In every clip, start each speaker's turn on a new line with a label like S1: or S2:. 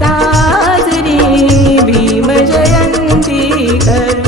S1: साजरी भीम जयंती कर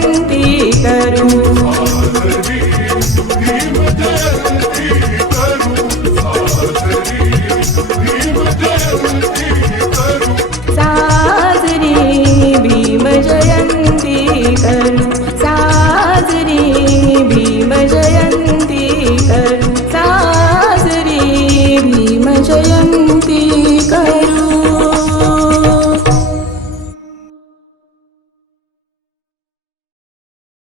S1: भक्ति करूं